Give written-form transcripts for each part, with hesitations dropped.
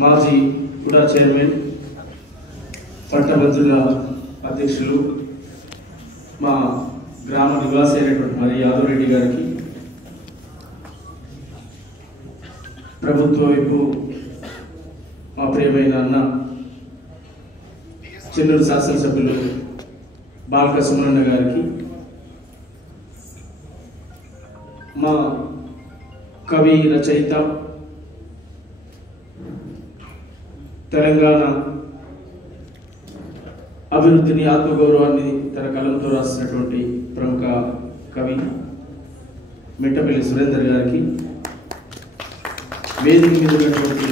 మాజీ కూడా చైర్మన్, పట్టభద్రుల అధ్యక్షులు, మా గ్రామ నివాసి అయినటువంటి మరి యాదవ్ రెడ్డి గారికి, ప్రభుత్వ వైపు మా ప్రియమైన అన్న చెన్నూరు శాసనసభ్యులు బాల్క సుమనన్న గారికి, మా కవి రచయిత, తెలంగాణ అభివృద్ధిని ఆత్మగౌరవాన్ని తన కలంతో రాసినటువంటి ప్రముఖ కవి మిట్టపల్లి సురేందర్ గారికి, వేదిక మీద ఉన్నటువంటి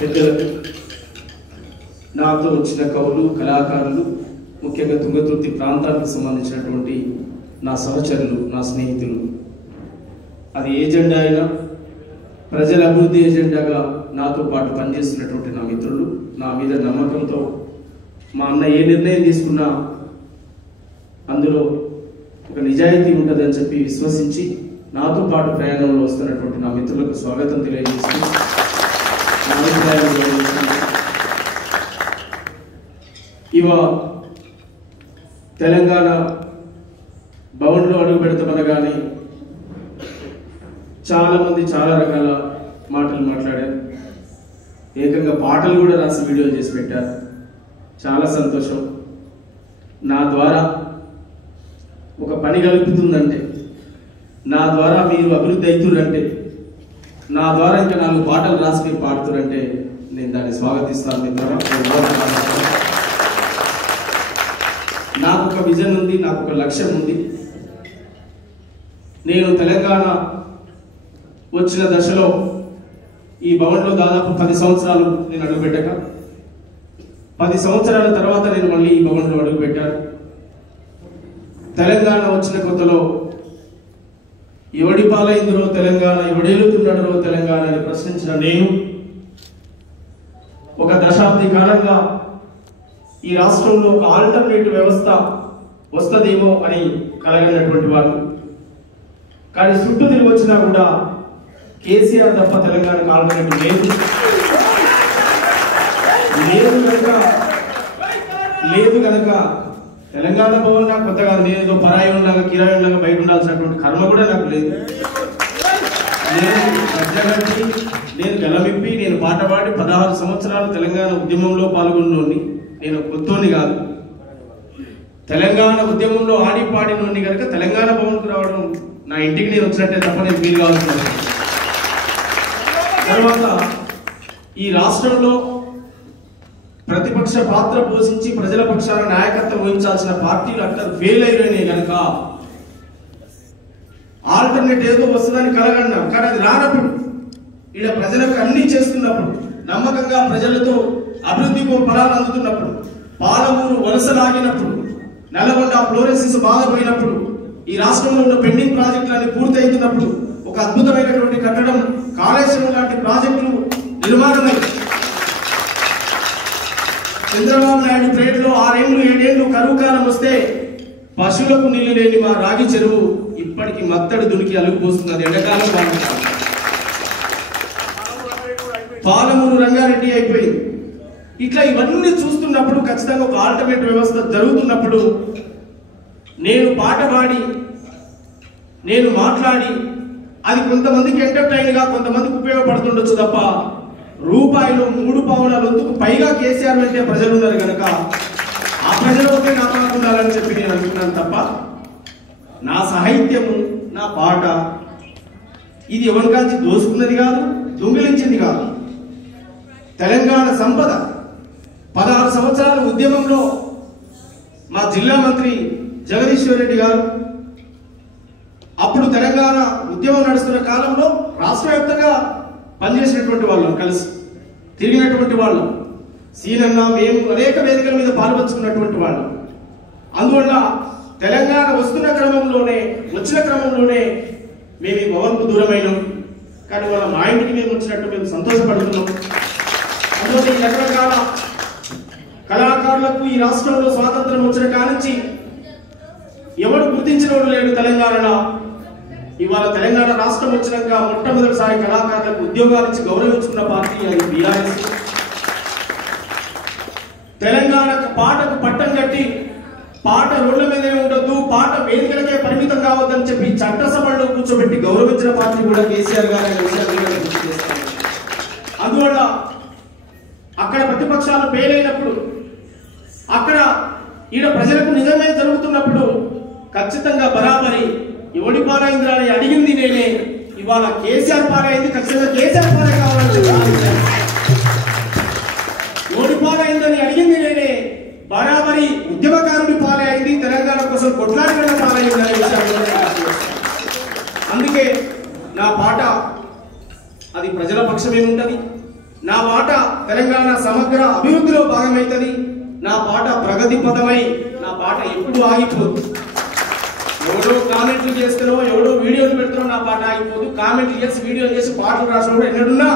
పెద్దలకు, నాతో వచ్చిన కవులు, కళాకారులు, ముఖ్యంగా తుంగతుర్తి ప్రాంతానికి సంబంధించినటువంటి నా సహచరులు, నా స్నేహితులు, అది ఏజెండా అయినా ప్రజల అభివృద్ధి ఏజెండాగా నాతో పాటు పనిచేస్తున్నటువంటి నా మిత్రులు, నా మీద నమ్మకంతో మా అన్న ఏ నిర్ణయం తీసుకున్నా అందులో ఒక నిజాయితీ ఉంటుందని చెప్పి విశ్వసించి నాతో పాటు ప్రయాణంలో వస్తున్నటువంటి నా మిత్రులకు స్వాగతం తెలియజేస్తూ తెలంగాణ భవన్లో అడుగు పెడతామనగానే చాలా మంది చాలా రకాల మాటలు మాట్లాడారు. ఏకంగా పాటలు కూడా రాసి వీడియోలు చేసి పెట్టారు. చాలా సంతోషం. నా ద్వారా ఒక పని కలుపుతుందంటే, నా ద్వారా మీరు అభివృద్ధి అవుతురంటే, నా ద్వారా ఇంకా 4 పాటలు రాసి మీరు పాడుతురంటే నేను దాన్ని స్వాగతిస్తాను మిత్రమా. నాకు ఒక విజన్ ఉంది, నాకు ఒక లక్ష్యం ఉంది. నేను తెలంగాణ వచ్చిన దశలో ఈ భవన్లో దాదాపు 10 సంవత్సరాలు నేను అడుగుపెట్టాక, 10 సంవత్సరాల తర్వాత నేను మళ్ళీ ఈ భవన్లో అడుగుపెట్టాను. తెలంగాణ వచ్చిన కొత్తలో ఎవడి పాలైందిరో తెలంగాణ, ఎవడేలుతున్నాడో తెలంగాణ అని ప్రశ్నించిన నేను ఒక దశాబ్ది కాలంగా ఈ రాష్ట్రంలో ఒక ఆల్టర్నేటివ్ వ్యవస్థ వస్తుందేమో అని కలగనటువంటి వాళ్ళు, కానీ చుట్టూ తిరిగి వచ్చినా కూడా కేసీఆర్ తప్ప తెలంగాణకు ఆల్టర్నేటివ్ లేదు కనుక తెలంగాణ భవన్ నాకు కొత్త కాదు. నేనేదో పరాయి ఉండగా కిరాయి ఉండగా బయట ఉండాల్సినటువంటి కర్మ కూడా నాకు లేదు. నేను గలమిప్పి నేను పాట పాడి 16 సంవత్సరాలు తెలంగాణ ఉద్యమంలో పాల్గొన్నోని. నేను కొత్తోని కాదు. తెలంగాణ ఉద్యమంలో ఆడి పాడినోని కనుక తెలంగాణ భవన్కు రావడం నా ఇంటికి నేను వచ్చినట్టే తప్ప నేను ఫీల్ కావాల్సిన. తర్వాత ఈ రాష్ట్రంలో ప్రతిపక్ష పాత్ర పోషించి ప్రజల పక్షాన నాయకత్వం వహించాల్సిన పార్టీలు అక్కడ ఫెయిల్ అయినాయి కనుక ఆల్టర్నేట్ ఏదో వస్తుందని కలగన్నాం. కానీ అది రానప్పుడు, ఇక్కడ ప్రజలకు అన్ని చేస్తున్నప్పుడు, నమ్మకంగా ప్రజలతో అభివృద్ధి ఫలాలు అందుతున్నప్పుడు, పాలమూరు వలసలాగినప్పుడు, నల్గొండ ఫ్లోరెసిస్ బాధపోయినప్పుడు, ఈ రాష్ట్రంలో ఉన్న పెండింగ్ ప్రాజెక్టులన్నీ పూర్తి అవుతున్నప్పుడు, ఒక అద్భుతమైనటువంటి కట్టడం కాళేశ్వరం లాంటి ప్రాజెక్టులు నిర్మాణమై చంద్రబాబు నాయుడు ప్రేట్లో 6 ఏళ్ళు 7 ఏళ్ళు కరువు కాలం వస్తే పశువులకు నీళ్లు లేని మా రాగి చెరువు ఇప్పటికి మత్తడి దునికి అలుగుపోస్తున్నది. ఎండాకాలం పాలమూరు రంగారెడ్డి అయిపోయింది. ఇట్లా ఇవన్నీ చూస్తున్నప్పుడు ఖచ్చితంగా ఒక ఆల్టర్నేట్ వ్యవస్థ జరుగుతున్నప్పుడు నేను పాట పాడి, నేను మాట్లాడి, అది కొంతమందికి ఎంటర్టైన్ గా కొంతమందికి ఉపయోగపడుతుండొచ్చు తప్ప రూపాయలు 3 పావుల వంతుకు పైగా కేసీఆర్ వెంటే ప్రజలు ఉన్నారు కనుక ఆ ప్రజల వద్దే కాపాడుకుండాలని చెప్పి నేను అనుకున్నాను తప్ప నా సాహిత్యము, నా పాట ఇది ఎవరికాల్చి దోసుకున్నది కాదు, దొంగిలించింది కాదు. తెలంగాణ సంపద 16 సంవత్సరాల ఉద్యమంలో మా జిల్లా మంత్రి జగదీశ్వర్ రెడ్డి గారు, అప్పుడు తెలంగాణ ఉద్యమం నడుస్తున్న కాలంలో రాష్ట్ర వ్యాప్తంగా పనిచేసినటువంటి వాళ్ళం, కలిసి తిరిగినటువంటి వాళ్ళం, సీనన్న మేము అనేక వేదికల మీద పాల్పంచుకున్నటువంటి వాళ్ళం. అందువల్ల తెలంగాణ వచ్చిన క్రమంలోనే మేము ఈ భవన్కు దూరమైనాం. కానీ వాళ్ళ మా ఇంటికి మేము వచ్చినట్టు మేము సంతోషపడుతున్నాం. అందువల్ల ఈ రకరకాల కళాకారులకు ఈ రాష్ట్రంలో స్వాతంత్రం వచ్చిన కానించి ఎవరు గుర్తించిన లేడు తెలంగాణలో. ఇవాళ తెలంగాణ రాష్ట్రం వచ్చినాక మొట్టమొదటిసారి కళాకారులకు ఉద్యోగాలు ఇచ్చి గౌరవించుకున్న పార్టీ అది బీఆర్ఎస్. తెలంగాణ పాటకు పట్టం కట్టి పాట రోడ్ల మీదనే ఉండొద్దు, పాట వేదికలకే పరిమితం కావద్దని చెప్పి చట్టసభలో కూర్చోబెట్టి గౌరవించిన పార్టీ కూడా కేసీఆర్ గారు. అందువల్ల అక్కడ ప్రతిపక్షాలు పేలైనప్పుడు, అక్కడ ఈడ ప్రజలకు నిజమే జరుగుతున్నప్పుడు ఖచ్చితంగా బరాబరి ఎవడి పాలైందిరా అని అడిగింది నేనే. ఇవాళ కేసీఆర్ పాలైంది, ఖచ్చితంగా కేసీఆర్ పాలే కావాలని ఎవడి పాలైందని అడిగింది నేనే. బరాబరి ఉద్యమకారుడి పాలే అయింది, తెలంగాణ కోసం కొట్లాడిన పాలైంది అనే విషయాన్ని. అందుకే నా పాట అది ప్రజల పక్షమే ఉంటది. నా పాట తెలంగాణ సమగ్ర అభివృద్ధిలో భాగమైతుంది. నా పాట ప్రగతి పదమై నా పాట ఎప్పుడు ఆగిపోదు. ఎవడో కామెంట్లు చేస్తారో, ఎవడో వీడియోలు పెడతారో నా పాట ఆగిపోదు. కామెంట్లు చేసి వీడియోలు చేసి పాటలు రాసిన కూడా ఎన్నడున్నా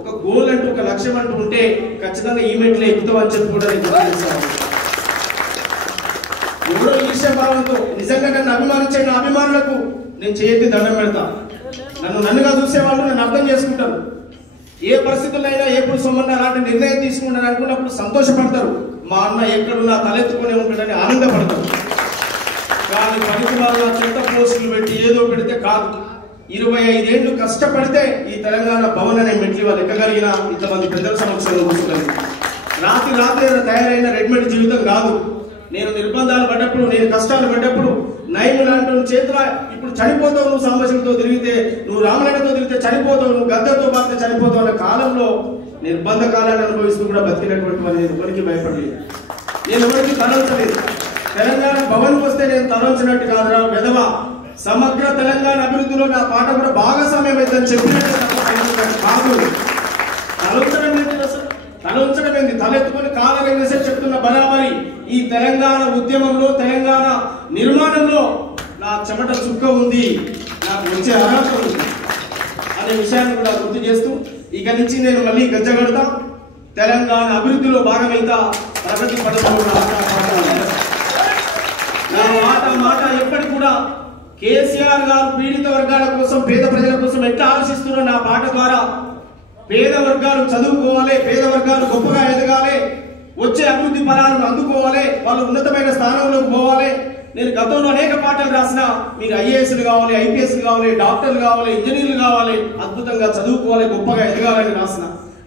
ఒక గోల్ అంటూ ఒక లక్ష్యం అంటూ ఉంటే ఖచ్చితంగా ఈ మెట్లే ఎక్కుతాం అని చెప్పి కూడా ఎవడో ఈర్ష్య భావంతో నిజంగా నన్ను అభిమానించే నా అభిమానులకు నేను చేతి దండం పెడతా. నన్నుగా చూసేవాళ్ళు నన్ను అర్థం చేసుకుంటారు. ఏ పరిస్థితుల్లో అయినా ఎప్పుడు సొమ్మన్న అలాంటి నిర్ణయం తీసుకుంటాను అనుకున్నప్పుడు సంతోషపడతారు. మా అన్న ఎక్కడున్నా తలెత్తుకునే ఉంటాడని ఆనందపడతారు. కానీ పనికిమాల చెత్త పోస్టులు పెట్టి ఏదో పెడితే కాదు. 25 ఏళ్లు కష్టపడితే ఈ తెలంగాణ భవన్ అనే మెట్లు వాళ్ళు ఎక్కగలిగిన ఇంతమంది పెద్దల సమక్షంలో కూర్చున్నది. రాత్రి తయారైన రెడీమేడ్ జీవితం కాదు. నేను నిర్బంధాలు పడ్డప్పుడు, నేను కష్టాలు పడ్డప్పుడు నైము లాంటి చేతుల ఇప్పుడు చనిపోతావు, నువ్వు సాంబశివుడితో తిరిగితే, నువ్వు రామలయ్యతో తిరిగితే చనిపోతావు, నువ్వు గద్దతో పారితే చనిపోతావు అన్న కాలంలో నిర్బంధ కాలాన్ని అనుభవిస్తూ కూడా బతికినటువంటి వారు నేను ఎవరికి భయపడలేదు, నేను ఎవరికి తలంచలేదు. తెలంగాణ భవన్కి వస్తే నేను తలంచినట్టు కాదురా వెధవ, సమగ్ర తెలంగాణ అభివృద్ధిలో నా పాట కూడా భాగస్వామ్యం అవుతుందని చెప్పినట్టు కాదు. తలంచడం ఏంది? తలెత్తుకుని కాలవేసే చెప్తున్న బరాబరి ఈ తెలంగాణ ఉద్యమంలో, తెలంగాణ నిర్మాణంలో నా చెమట చుక్క ఉంది, నాకు వచ్చే అర్హత ఉంది అనే విషయాన్ని కూడా గుర్తు చేస్తూ ఇక నుంచి నేను మళ్ళీ గజ్జగడతా. తెలంగాణ అభివృద్ధిలో భాగమైతా, ప్రగతి పథకంలో నా మాట ఎప్పటికి కూడా కేసీఆర్ గారు పీడిత వర్గాల కోసం, పేద ప్రజల కోసం ఎట్లా ఆలోచిస్తున్నారో నా పాట ద్వారా పేద వర్గాలు చదువుకోవాలి, పేద వర్గాలు గొప్పగా ఎదగాలి, వచ్చే అభివృద్ధి ఫలాలను అందుకోవాలి, వాళ్ళు ఉన్నతమైన స్థానంలోకి పోవాలి. నేను గతంలో అనేక పాటలు రాసిన, మీరు ఐఏఎస్లు కావాలి, ఐపీఎస్లు కావాలి, డాక్టర్లు కావాలి, ఇంజనీర్లు కావాలి, అద్భుతంగా చదువుకోవాలి, గొప్పగా ఎదగాలని రాసిన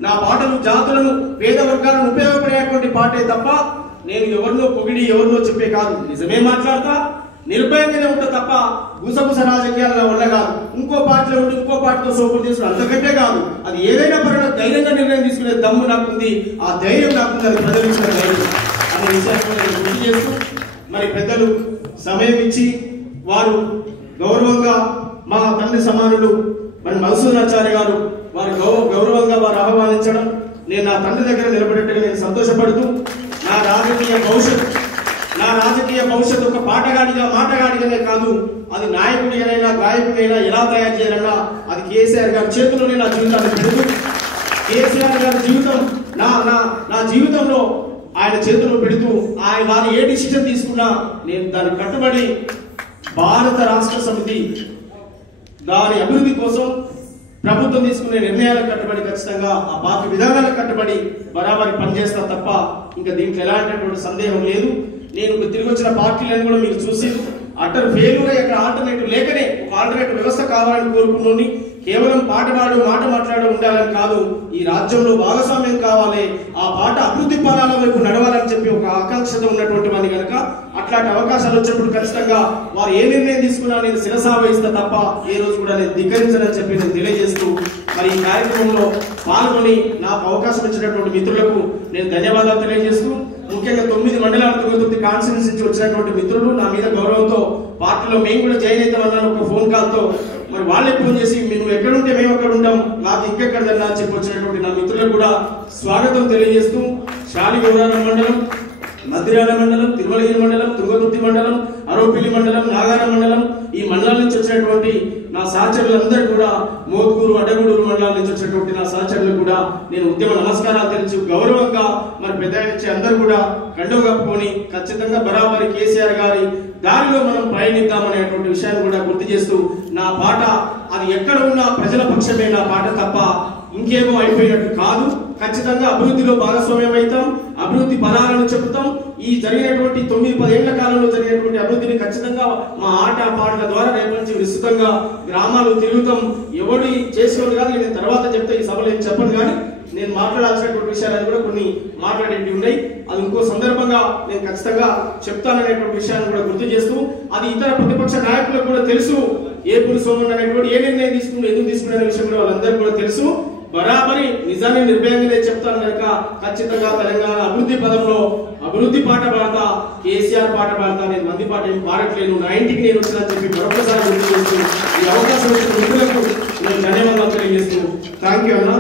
నా పాటలు జాతులను, పేద వర్గాలను ఉపయోగపడేటువంటి పాటే తప్ప నేను ఎవరినో పొగిడి ఎవరినో చెప్పే కాదు. నిజమే మాట్లాడతా, నిర్భయంగానే ఉంటా తప్ప గుసగుస రాజకీయాల వల్ల కాదు. ఇంకో పార్టీలో ఉండి ఇంకో పార్టీతో సోపులు తీసుకుని అంతకంటే కాదు. అది ఏదైనా పర్వాలేదు, ధైర్యంగా నిర్ణయం తీసుకునే దమ్ము నాకుంది, ఆ ధైర్యం నాకుంది, అది ప్రజలు ఇచ్చిన ధైర్యం అనే విషయాన్ని నేను గుర్తు చేస్తూ, మరి పెద్దలు సమయం ఇచ్చి వారు గౌరవంగా మా తండ్రి సమానులు మరి మధుసూదనాచార్య గారు వారి గౌరవంగా వారు ఆహ్వానించడం, నేను నా తండ్రి దగ్గర నిలబడేట్టుగా నేను సంతోషపడుతూ నా రాజకీయ భవిష్యత్తు ఒక పాటగాడిగా మాటగాడిగానే కాదు, అది నాయకుడిగానైనా గాయకుడినైనా ఎలా తయారు చేయాలన్నా అది కేసీఆర్ గారి చేతిలోనే నా జీవితాన్ని పెడుతూ, కేసీఆర్ గారి జీవితం నా జీవితంలో ఆయన చేతిలో పెడుతూ, ఆయన వారు ఏ డిసిషన్ తీసుకున్నా నేను దాన్ని కట్టుబడి భారత రాష్ట్ర సమితి దాని అభివృద్ధి కోసం ప్రభుత్వం తీసుకునే నిర్ణయాలకు కట్టుబడి ఖచ్చితంగా ఆ పార్టీ విధానాలకు కట్టుబడి బరాబరి పనిచేస్తా తప్ప ఇంకా దీంట్లో ఎలాంటి సందేహం లేదు. నేను తిరిగి వచ్చిన పార్టీలను కూడా మీరు చూసి అటర్ ఫెయిల్యూర్ అయ్యి అక్కడ ఆల్టర్నేటివ్ లేకనే ఒక ఆల్టర్నేటివ్ వ్యవస్థ కావాలని కోరుకున్నోని కేవలం మాట మాట్లాడు ఉండాలని కాదు, ఈ రాజ్యంలో భాగస్వామ్యం కావాలి, ఆ పాట అభివృద్ధి ఫలాల వైపు నడవాలని చెప్పి ఒక ఆకాంక్షతో ఉన్నటువంటి వారిని కనుక అట్లాంటి అవకాశాలు వచ్చినప్పుడు ఖచ్చితంగా వారు ఏ నిర్ణయం తీసుకున్నా నేను శిరసా వహిస్తా తప్ప ఏ రోజు కూడా నేను ధిక్కరించనని చెప్పి నేను తెలియజేస్తూ, మరి ఈ కార్యక్రమంలో పాల్గొని నాకు అవకాశం ఇచ్చినటువంటి మిత్రులకు నేను ధన్యవాదాలు తెలియజేస్తూ, ముఖ్యంగా 9 మండలాల 9 కాన్స్టిట్యూన్సీ నుంచి వచ్చినటువంటి మిత్రులు నా మీద గౌరవంతో పార్టీలో మేము కూడా జాయిన్ అవుతామన్నాను ఒక ఫోన్ కాల్ తో, మరి వాళ్ళే ఫోన్ చేసి నువ్వు ఎక్కడుంటే మేము అక్కడ ఉంటాం, నాకు ఇంకెక్కడన్నా అని చెప్పి వచ్చినటువంటి నా మిత్రులకు కూడా స్వాగతం తెలియజేస్తూ, శాలిగౌరారం మండలం, మద్దిరాల మండలం, తిరుమలగిరి మండలం, తుంగతుర్తి మండలం, అరవపల్లి మండలం, నాగారం మండలం, ఈ మండలాల నుంచి వచ్చినటువంటి నా సహచరులందరూ కూడా, మోత్కూరు, అడ్డగూడూరు మండలాల నుంచి వచ్చినటువంటి నా సహచరులకు కూడా నేను ఉద్యమ నమస్కారాలు తెలిసి గౌరవంగా మరి పెద్ద నుంచి అందరూ కూడా కండువ కప్పుకొని ఖచ్చితంగా బరాబరి కేసీఆర్ గారి దారిలో మనం పయనిద్దామనేటువంటి విషయాన్ని కూడా గుర్తు చేస్తూ, నా పాట అది ఎక్కడ ఉన్నా ప్రజల పక్షమే నా పాట తప్ప ఇంకేమో అయిపోయినట్టు కాదు. ఖచ్చితంగా అభివృద్ధిలో భాగస్వామ్యం అవుతాం, అభివృద్ధి ఫలాలను చెబుతాం. ఈ జరిగినటువంటి 9-10 ఏళ్ల కాలంలో జరిగినటువంటి అభివృద్ధిని ఖచ్చితంగా మా ఆట పాటల ద్వారా రేపు నుంచి విస్తృతంగా గ్రామాలు తిరుగుతాం. ఎవడి చేసేవాడు కాదు, నేను తర్వాత చెప్తే ఈ సభలో ఏం చెప్పను, కానీ నేను మాట్లాడాల్సినటువంటి విషయాలు కూడా కొన్ని మాట్లాడేవి ఉన్నాయి. అది ఇంకో సందర్భంగా నేను ఖచ్చితంగా చెప్తాననేటువంటి విషయాన్ని కూడా గుర్తు చేస్తూ, అది ఇతర ప్రతిపక్ష నాయకులకు కూడా తెలుసు. ఏపూరి సోమన్ అనేటువంటి ఏ నిర్ణయం తీసుకుంటూ ఎందుకు తీసుకునే విషయం కూడా వాళ్ళందరికీ కూడా తెలుసు. బరాబరి నిజాన్ని నిర్భయంగానే చెప్తాను కనుక ఖచ్చితంగా తెలంగాణ అభివృద్ధి పదంలో అభివృద్ధి పాట పాడతా, కేసీఆర్ పాట పాడతా, నేను మంది పాట ఏం పాడట్లేదు, నా ఇంటికి నేను వచ్చినా చెప్పి మరొకసారి గుర్తు చేస్తూ ఈ అవకాశం ఇచ్చిన మిత్రులకు నేను ధన్యవాదాలు తెలియజేస్తూ థ్యాంక్ యూ అన్న.